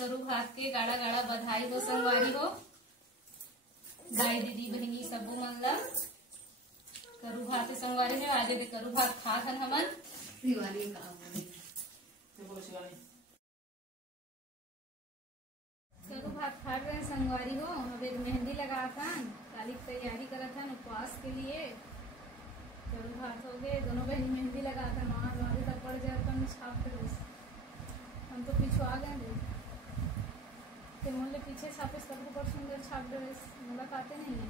करू घाट के गाड़ा गाड़ा बधाई हो संगवारी हो। दाई दीदी बहनी सबो मन ला करू भात संगवारी है। आज दे करू भात खात हन हमन। करू भात खा रहे संगवारी हो। अबे मेहंदी लगाथन, काली की तैयारी करत हन उपवास के लिए। करू भात हो गए, दोनों बहनी मेहंदी लगाथन। हमारे तक पड़ जाए अपन छाप कर हम तो पिछुआ गए के मोले पीछे छापे सबको बड़ सुंदर छाप दे मुलाकाते नहीं है।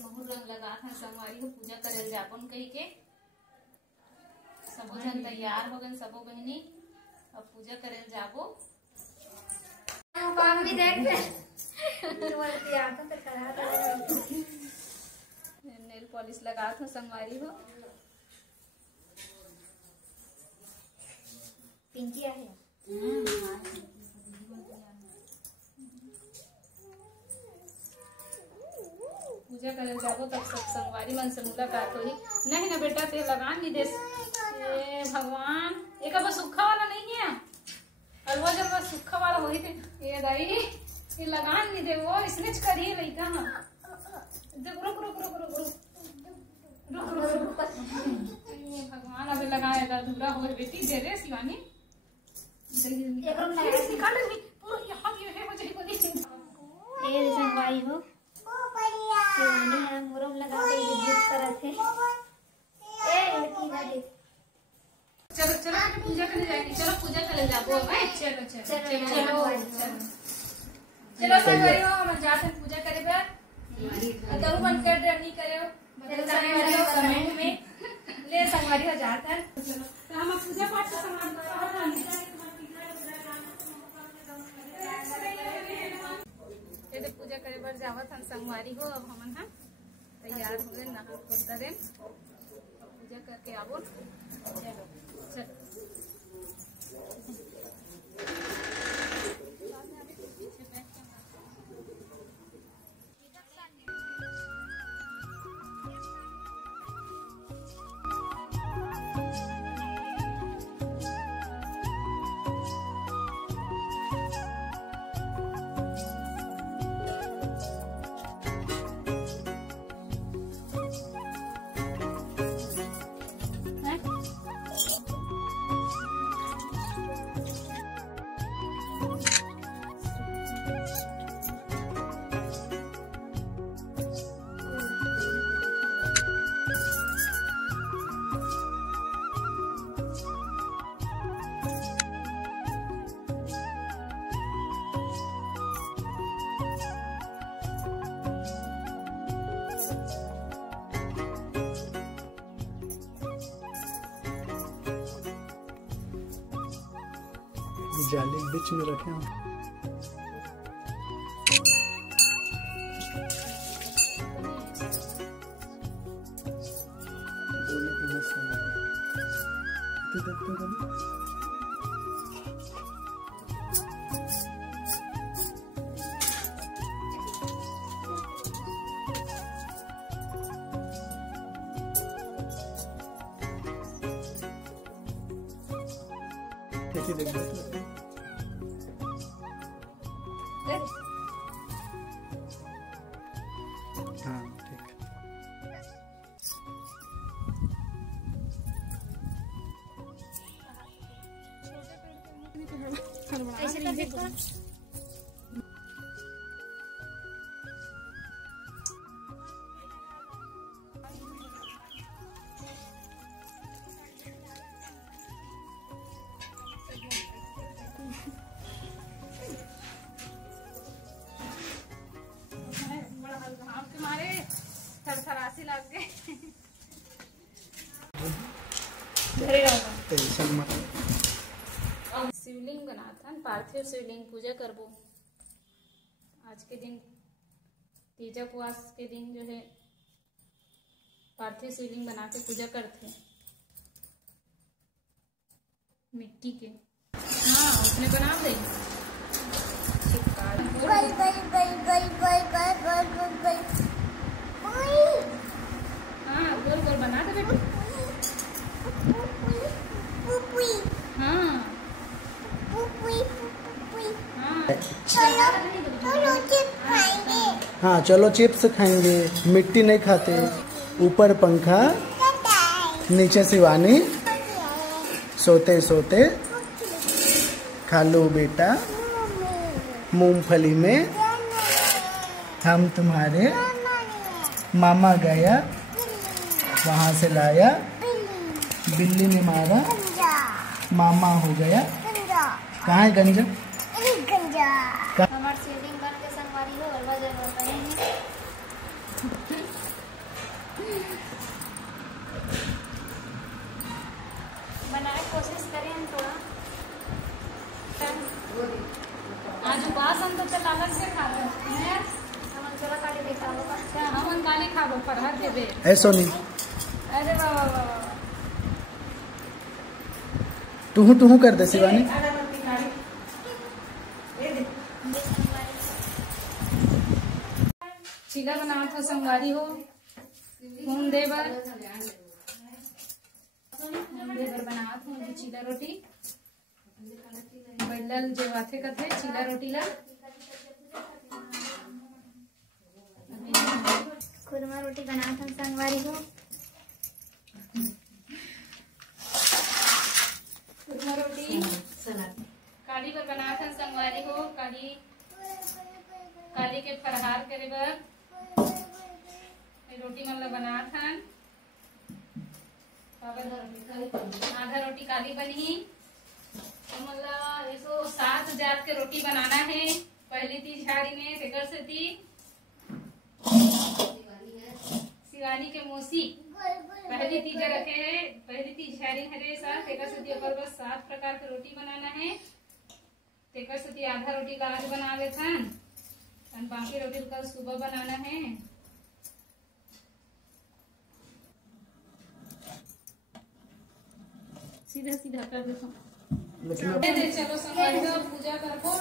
बहुत रंग लगा था संगवारी को पूजा करे जापन कही के सबो जन तैयार हो गए। सबो बहनी अब पूजा करे जाबो। नेल पॉलिश लगा था संगवारी हो। पिंकी है पूजा करे जाबो तब सब संगवारी मन से मुलाकात होही। नहीं ना बेटा ते लगान नहीं दे। भगवान एक अब सूखा वाला नहीं है अलवा जब सूखा वाला होई थे ये दाई ये लगान नहीं दे। वो इसने करिए लइका हां रुक रुक रुक रुक रुक रुक रुक रुक भगवान अभी लगाएगा अधूरा हो बेटी दे रे शिवानी निकाल ले पूरा यहां ये है हो जाएगी बोली ये संगवारी हो। शिवानी है मुरम लगा के यूज करत है। ए लड़की ना दे। चलो चलो पूजा करने जाएंगे। चलो पूजा करने जाबो। चलो चलो चलो चलो संगवारी हो हम जाते हैं पूजा करे बार। करू मन कर दे नहीं करे बताओ कमेंट में ले संगवारी हो जाता है। चलो तो हम पूजा पाठ का सामान ये पूजा करे बार जावत हम संगवारी हो। अब हमन हां तैयार हो गए नहा धोरे पूजा करके आबो। चलो चल जाले बीच में रखे हैं। कैसे देख रहे हाँ ठीक ऐसे कर देखो। थरथरासी लग गए। शिवलिंग बनाता पार्थिव शिवलिंग पूजा करबो। आज के दिन तीजा उपवास के दिन जो है पार्थिव शिवलिंग बना के पूजा करते मिट्टी के। हाँ उसने बना दे हाँ गोल गोल बना दे बेटा। हाँ हाँ हाँ चलो चिप्स खाएंगे, मिट्टी नहीं खाते। ऊपर पंखा, नीचे शिवानी, सोते सोते खा लो बेटा। मूंगफली में हम तुम्हारे मामा गया, वहाँ से लाया, बिल्ली ने मारा, मामा हो गया। कहाँ है गंजा? हमारे शेडिंग करके संगवारी हो और वजह हो रहे हैं। बनाए कोशिश करें हम थोड़ा। आज उपास हम तो चल अलग से खा रहे हैं। हम चला काटे देखा होगा। क्या हम काले खाबो फरहर के बे। ऐसो नहीं, अरे वाह टूहू कर दे शिवानी। चीला बना था संगवारी हो, घूम देवर बना था चीला रोटी। बैलल जो आथे कथे चीला रोटी ला खुरमा रोटी बना था संगवारी हो। खुरमा रोटी काली पर बना था संगवारी हो। काली के फरहार करे बर रोटी मतलब बना था। आधा रोटी काली बनी तो मतलब इसको 7 जात के रोटी बनाना है। पहली तीज झाड़ी में तेकर से थी शिवानी के मौसी पहली तीज रखे है। पहली तीज झाड़ी हरे साथ तेकर से ऊपर बस 7 प्रकार के रोटी बनाना है। तेकर से आधा रोटी का आज बना लेते हैं, बाकी रोटी कल सुबह बनाना है। सीधा सीधा कर देता हूँ। चलो संगवारी हो पूजा करबो,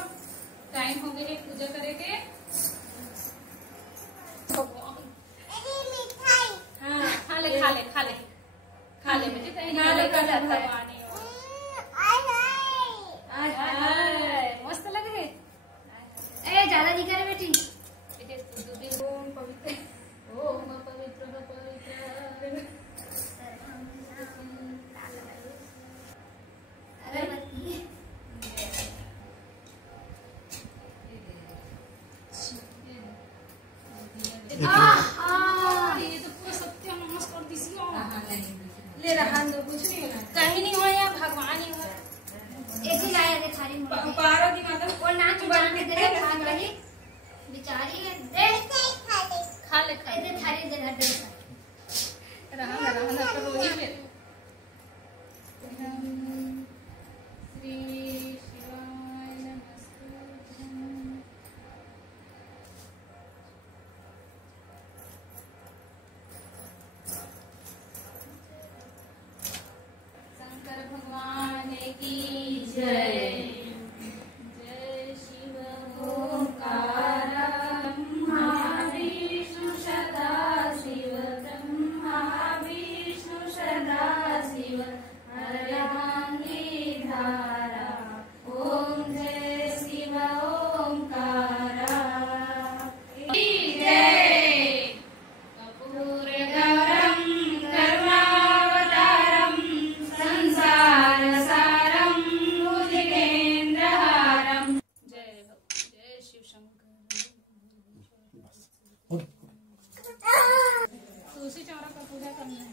टाइम हो गए पूजा करे के। हाँ खा ले खा ले खा ले खा ले बेटे, कहीं खा ले कर जाता है। मस्त लगे है। ए ज्यादा नहीं करे बेटी। ओम पवित्र ओम पवित्र पवित्र। अगरबत्ती ये तो पूरा सत्यानाश कर दी सी। ले रहा दो कुछ नहीं होना, कहीं नहीं हो या भगवान ही हो। एक ही लाया दे थारी में। पारा दी मतलब वो नाच बांध के दे खान वाली बेचारी है। दे खा ले खा दे थारी दे घर दे। रहा कर रोही पे श्री शिवाय नमस्ते। शंकर भगवान की जय। जय शिव ओंकार ब्रह्मा विष्णु सदा शिव, ब्रह्मा विष्णु सदा शिव, अर्धांगी धारा। ओम जय शिव ओंकारा जय। कपूर गौरम करुणावतारम संसार सारम भुजगेन्द्रहारम। जय शिव शंकर। तुलसी चौरा का पूजा करना है।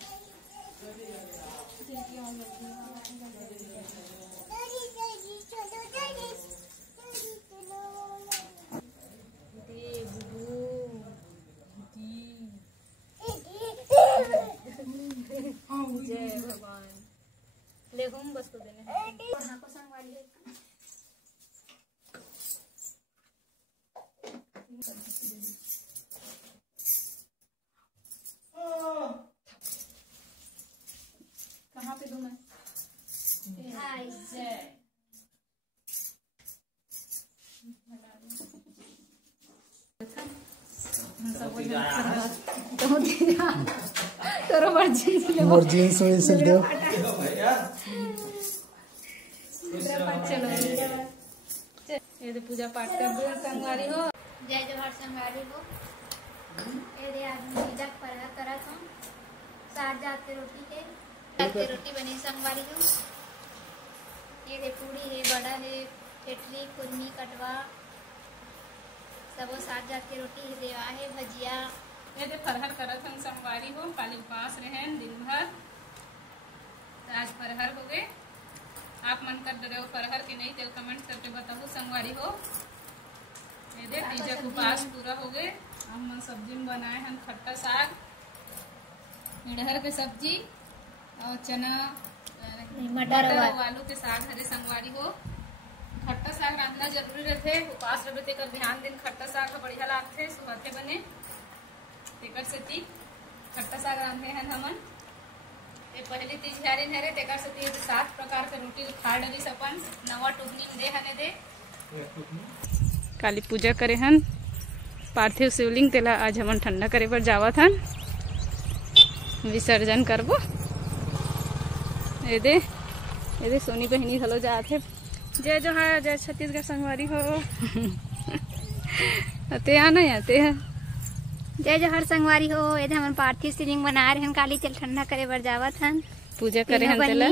जय भगवान। ले हम बस को देने हैं। यहाँ को संगवारी है। कहाँ पे दूं मैं? जय। तोरो मर्जी मोर जींस में सिल दो। चलो ये पूजा पाठ कर दो संगवारी हो। जय जोहार संगवारी हो। ये दे आदमी पिज्जा फरहर करत हूँ। साथ जाते रोटी है, जाते रोटी बनी संगवारी हूँ। ये दे पूरी है, बड़ा है, चटनी कुर्मी कटवा सबो साथ जाते रोटी है, देवा है भजिया। ये दे फरहर करत हम संगवारी हो, काली उपास रहे दिन भर। आज फरहर हो गए। आप मन कर रहे हो फरहर की नहीं, तेल कमेंट करके बताओ संगवारी हो। ये दे तीजा को उपास पूरा हो गए। हम मन सब्जी में बनाए हैं खट्टा साग, मिड़हर के सब्जी और चना मटर और आलू के साग हरे संगवारी हो। खट्टा साग रांधना जरूरी रहते, उपास रहे तेकर ध्यान दिन खट्टा साग बढ़िया लागते, सुहाथे बने तेकर सेती खट्टा साग रांधे हैं हमन। ये पहली तीज हरिन हरे तेकर सेती 7 प्रकार के रोटी खा डली सपन नवा टुकनी में दे हने दे। काली पूजा करे हन, पार्थिव शिवलिंग तेला आज हमन ठंडा करे बर जावत हन, विसर्जन करबो। ये दे सोनी बहनी हलो जात है। जय जोहार, जय छत्तीसगढ़ संगवारी हो। अते आना आते हैं। जय जोहर संगवारी हो। ये हमन पार्थिव शिवलिंग बना रहे हन, काली चल ठंडा करे बर जावत हन, पूजा करे हन तेला।